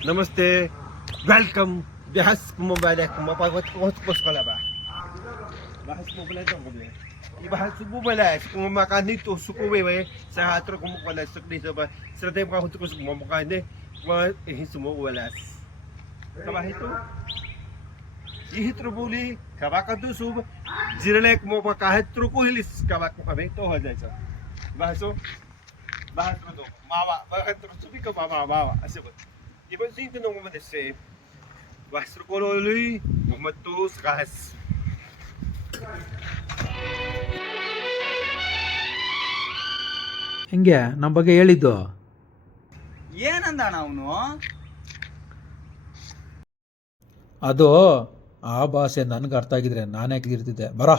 Namaste. Welcome. Bahas mo ba na kung mapagkos ka na ba? Bahas mo ba na ito kami? Ibahas mo ba na kung makanito sukuwi ba sa hatro kung mukha na sukli sa ba sa tayo mga hutukos mo mukha na kung ihisumo walas. Kabahit to? Ihitro buli kabaka to sub jiralek mo pa kahit truko hilis kabak mo kami to hajay sa. Bahaso? Bahas mo to. Mawa. Bakit subi ka mawa. Asibot. Ibang sin tanong mo madase. Bastro kololoy, bumatos kahas. ಹೆಂಗೆ ನಮ್ಮ ಬಗ್ಗೆ ಹೇಳಿದ್ದು? ಏನಂದಣ ಅವನು? ಅದು ಆ ಭಾಷೆ ನನಗೆ ಅರ್ಥ ಆಗಿದ್ರೆ ನಾನೇ ಇರ್ತಿದ್ದೆ. ಬರ